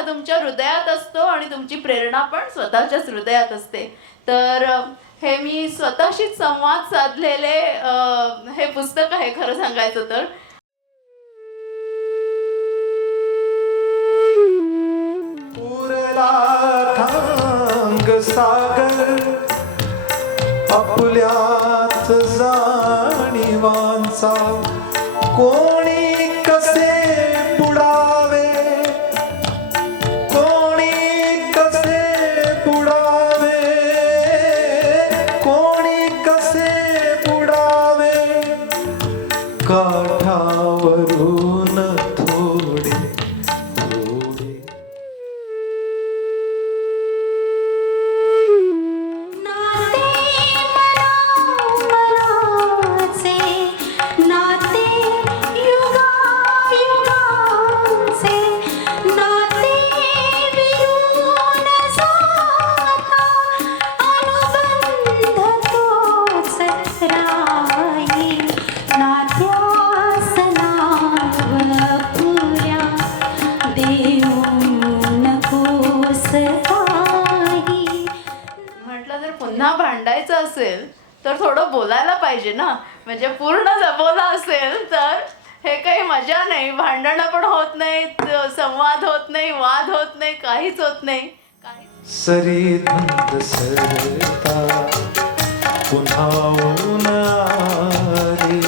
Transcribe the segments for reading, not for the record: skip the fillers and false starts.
हा तुमच्या हृदयात असतो आणि तुमची प्रेरणा पण स्वतःच्याच हृदयात असते. तर हे मी स्वतःशीच संवाद साधलेले हे पुस्तक आहे खरं सांगायचं तर. पुरला ठांग सागर आपुल्यात जाणीवांचा कोणी कसे बुडावे, कोणी कसे बुडावे, कोणी कसे बुडावे, काठावरून थोडे थोडे. म्हटलं जर पुन्हा भांडायचं असेल तर थोडं बोलायला पाहिजे ना. म्हणजे पूर्ण जमवलं असेल तर हे काही मजा नाही. भांडणं पण होत नाही, संवाद होत नाही, वाद होत नाही, काहीच होत नाही. सरी धुंद सरता पुन्हा ऊन आले,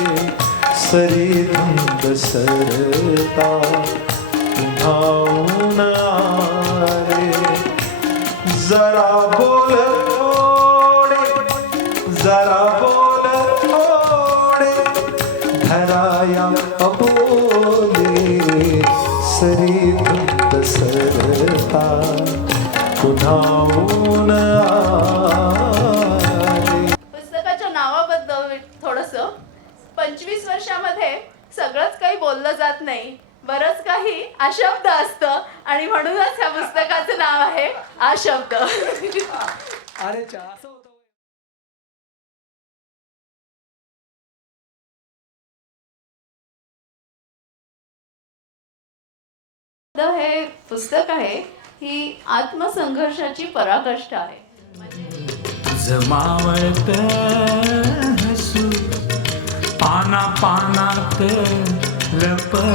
सरी धुंद सरता पुन्हा ऊन आले. जरा बोल थोडे, जरा बोल थोडे, धराया अबोले. सरी धुंद सरता पुन्हा ऊन आले. पुस्तकाच्या नावाबद्दल थोडंसं. 25 वर्षामध्ये सगळंच काही बोललं जात नाही, बरंच काही अशब्द असतं आणि म्हणूनच ह्या पुस्तकाचं नाव आहे अशब्द. अरे हे पुस्तक आहे ही आत्मसंघर्षाची पराकाष्ठा आहे. जमावत हसू पाना पानात लपल.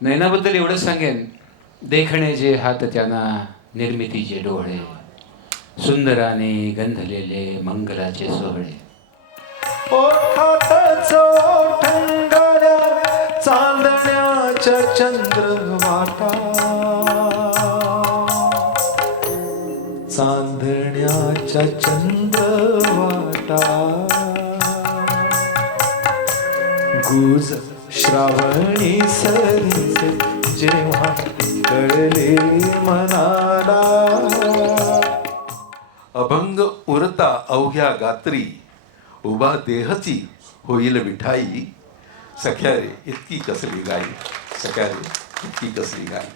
नयनाबद्दल एवढंच सांगेन, देखणे जे हात त्यांना निर्मितीचे डोळे, सुंदराने गंधलेले मंगलाचे सोहळे. ओठातच ओठंगल्या चांदण्याच्या चंद्रवाटा, चांदण्याच्या चंद्रवाटा. गुज श्रावणी सरीचे जेव्हा कळले मनाला. अभंग उरता अवघ्या गात्री, उभा देहची होईल विठाई. सख्या रे इतकी कसली गाई, सख्या रे इतकी कसली गाई.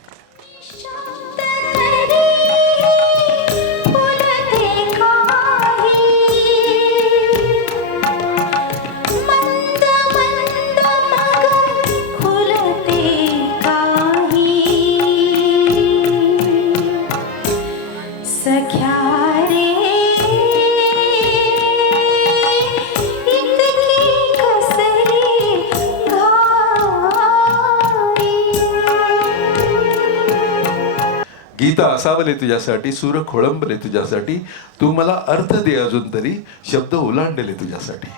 गीता असावले तुझ्यासाठी, सूर खोळंबले तुझ्यासाठी, तू मला अर्थ दे अजून तरी, शब्द ओलांडले तुझ्यासाठी.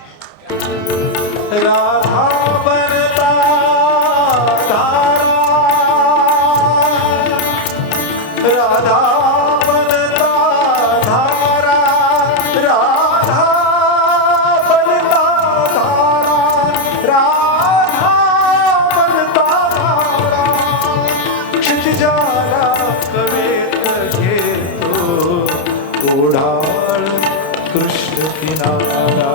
राधा बनला तारा, राधा बनला धारा, राधा बनला धारा, राधा बनला धारा. क्षितिजाला कवेत घेतो ओढाळ कृष्ण किनारा.